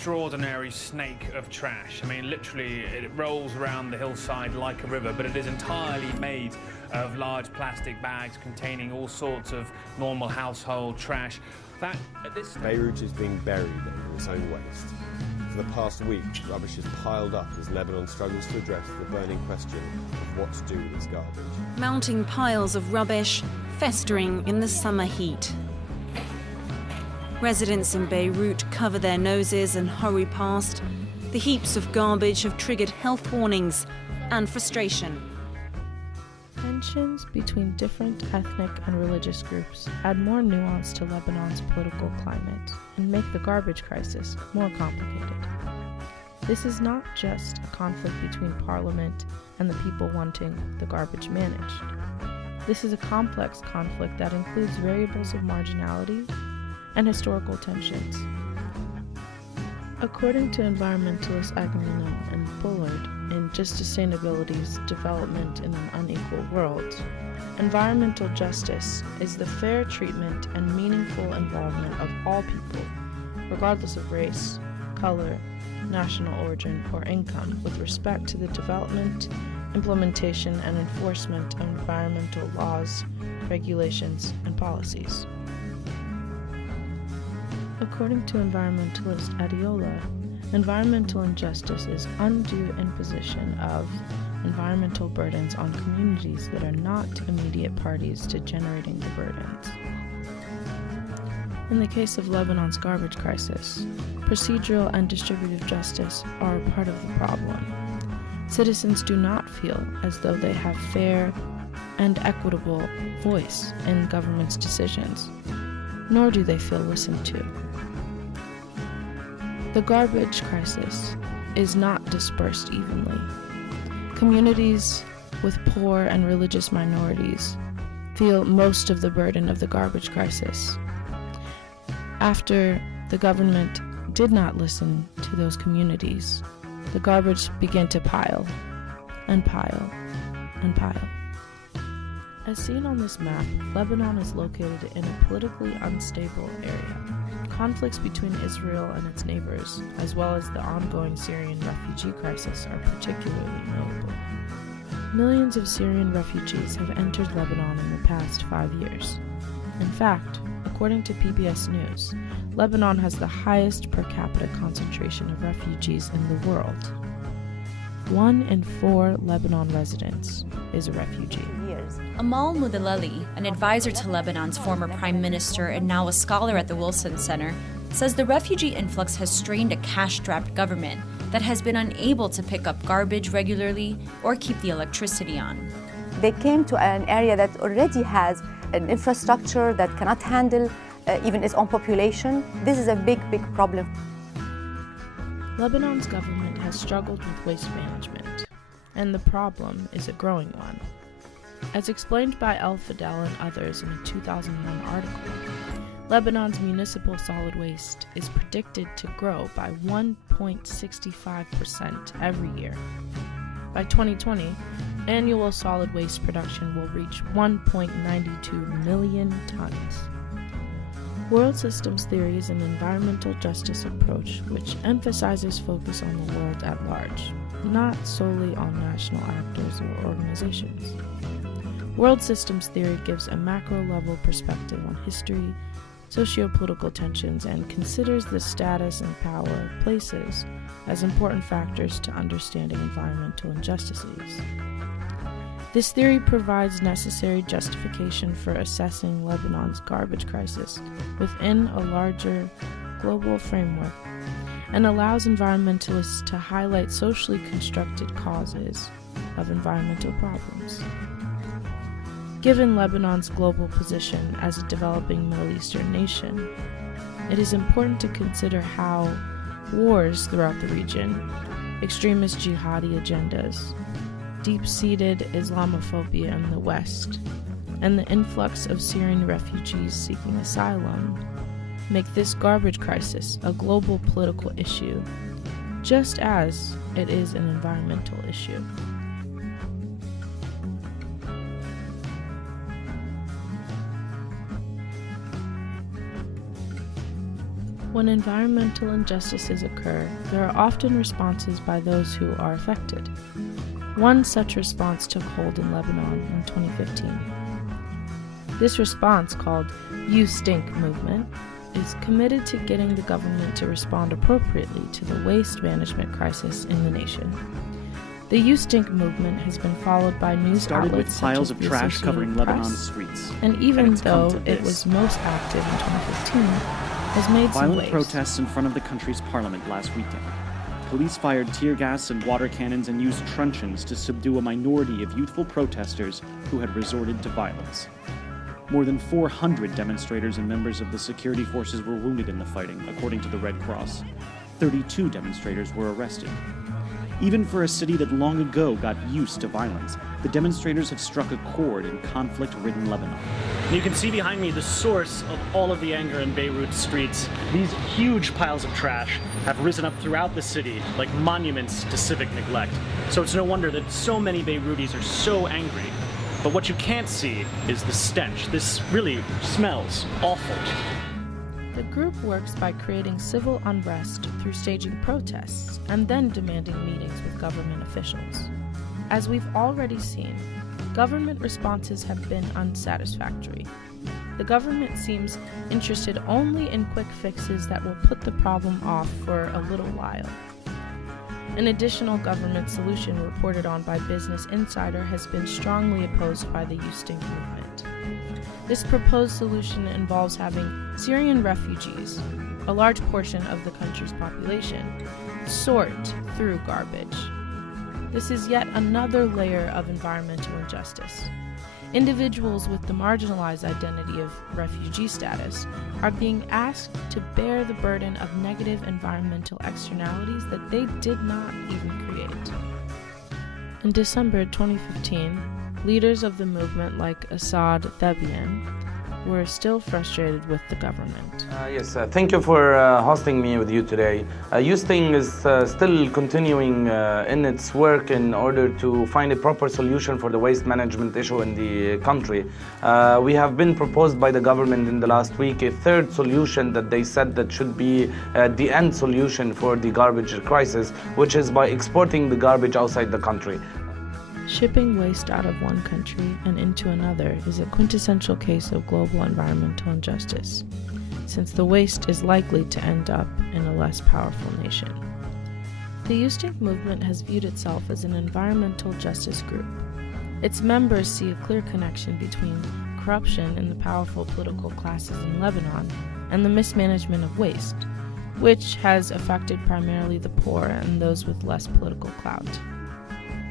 extraordinary snake of trash. I mean, literally, it rolls around the hillside like a river, but it is entirely made of large plastic bags containing all sorts of normal household trash. Beirut is being buried under its own waste. For the past week, rubbish is piled up as Lebanon struggles to address the burning question of what to do with its garbage. Mounting piles of rubbish, festering in the summer heat. Residents in Beirut cover their noses and hurry past. The heaps of garbage have triggered health warnings and frustration. Tensions between different ethnic and religious groups add more nuance to Lebanon's political climate and make the garbage crisis more complicated. This is not just a conflict between parliament and the people wanting the garbage managed. This is a complex conflict that includes variables of marginality and historical tensions. According to environmentalists Agamemnon and Bullard in Just Sustainability's Development in an Unequal World, environmental justice is the fair treatment and meaningful involvement of all people, regardless of race, color, national origin, or income, with respect to the development, implementation, and enforcement of environmental laws, regulations, and policies. According to environmentalist Adiola, environmental injustice is undue imposition of environmental burdens on communities that are not immediate parties to generating the burdens. In the case of Lebanon's garbage crisis, procedural and distributive justice are a part of the problem. Citizens do not feel as though they have fair and equitable voice in government's decisions, nor do they feel listened to. The garbage crisis is not dispersed evenly. Communities with poor and religious minorities feel most of the burden of the garbage crisis. After the government did not listen to those communities, the garbage began to pile and pile and pile. As seen on this map, Lebanon is located in a politically unstable area. Conflicts between Israel and its neighbors, as well as the ongoing Syrian refugee crisis, are particularly notable. Millions of Syrian refugees have entered Lebanon in the past 5 years. In fact, according to PBS News, Lebanon has the highest per capita concentration of refugees in the world. 1 in 4 Lebanon residents is a refugee. Amal Mudalali, an advisor to Lebanon's former prime minister and now a scholar at the Wilson Center, says the refugee influx has strained a cash-strapped government that has been unable to pick up garbage regularly or keep the electricity on. They came to an area that already has an infrastructure that cannot handle even its own population. This is a big, big problem. Lebanon's government has struggled with waste management, and the problem is a growing one. As explained by El Fidel and others in a 2001 article, Lebanon's municipal solid waste is predicted to grow by 1.65% every year. By 2020, annual solid waste production will reach 1.92 million tons. World systems theory is an environmental justice approach which emphasizes focus on the world at large, not solely on national actors or organizations. World systems theory gives a macro-level perspective on history, socio-political tensions, and considers the status and power of places as important factors to understanding environmental injustices. This theory provides necessary justification for assessing Lebanon's garbage crisis within a larger global framework and allows environmentalists to highlight socially constructed causes of environmental problems. Given Lebanon's global position as a developing Middle Eastern nation, it is important to consider how wars throughout the region, extremist jihadi agendas, deep-seated Islamophobia in the West, and the influx of Syrian refugees seeking asylum make this garbage crisis a global political issue, just as it is an environmental issue. When environmental injustices occur, there are often responses by those who are affected. One such response took hold in Lebanon in 2015. This response, called You Stink Movement, is committed to getting the government to respond appropriately to the waste management crisis in the nation. The You Stink movement has been followed by news started outlets with piles such of as the trash Associated covering Press, Lebanon's streets. and even it's come though to it this. was most active in 2015, has made some Violent waves. protests in front of the country's parliament last weekend. Police fired tear gas and water cannons and used truncheons to subdue a minority of youthful protesters who had resorted to violence. More than 400 demonstrators and members of the security forces were wounded in the fighting, according to the Red Cross. 32 demonstrators were arrested. Even for a city that long ago got used to violence, the demonstrators have struck a chord in conflict-ridden Lebanon. You can see behind me the source of all of the anger in Beirut's streets. These huge piles of trash have risen up throughout the city like monuments to civic neglect. So it's no wonder that so many Beirutis are so angry. But what you can't see is the stench. This really smells awful. The group works by creating civil unrest through staging protests and then demanding meetings with government officials. As we've already seen, government responses have been unsatisfactory. The government seems interested only in quick fixes that will put the problem off for a little while. An additional government solution reported on by Business Insider has been strongly opposed by the You Stink movement. This proposed solution involves having Syrian refugees, a large portion of the country's population, sort through garbage. This is yet another layer of environmental injustice. Individuals with the marginalized identity of refugee status are being asked to bear the burden of negative environmental externalities that they did not even create. In December 2015, leaders of the movement like Assad Thebian were still frustrated with the government. Yes, thank you for hosting me with you today. You Stink is still continuing in its work in order to find a proper solution for the waste management issue in the country. We have been proposed by the government in the last week a third solution that they said that should be the end solution for the garbage crisis, which is by exporting the garbage outside the country. Shipping waste out of one country and into another is a quintessential case of global environmental injustice, since the waste is likely to end up in a less powerful nation. The You Stink movement has viewed itself as an environmental justice group. Its members see a clear connection between corruption in the powerful political classes in Lebanon and the mismanagement of waste, which has affected primarily the poor and those with less political clout.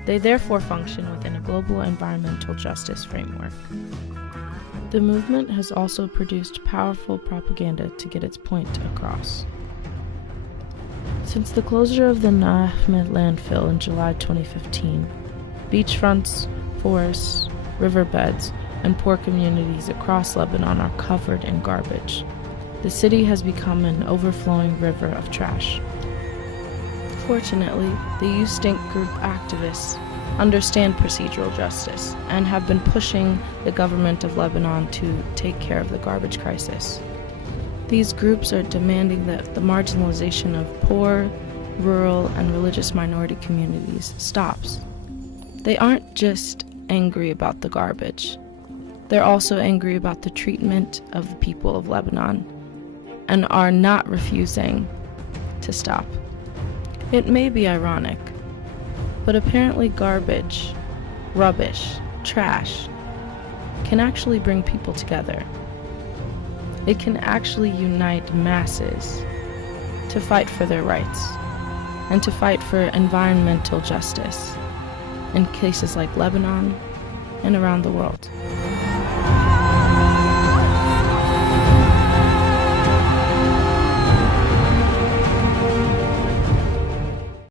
They therefore function within a global environmental justice framework. The movement has also produced powerful propaganda to get its point across. Since the closure of the Nahmed landfill in July 2015, beachfronts, forests, riverbeds, and poor communities across Lebanon are covered in garbage. The city has become an overflowing river of trash. Fortunately, the You Stink group activists understand procedural justice and have been pushing the government of Lebanon to take care of the garbage crisis. These groups are demanding that the marginalization of poor, rural, and religious minority communities stops. They aren't just angry about the garbage. They're also angry about the treatment of the people of Lebanon and are not refusing to stop. It may be ironic, but apparently garbage, rubbish, trash can actually bring people together. It can actually unite masses to fight for their rights and to fight for environmental justice in cases like Lebanon and around the world.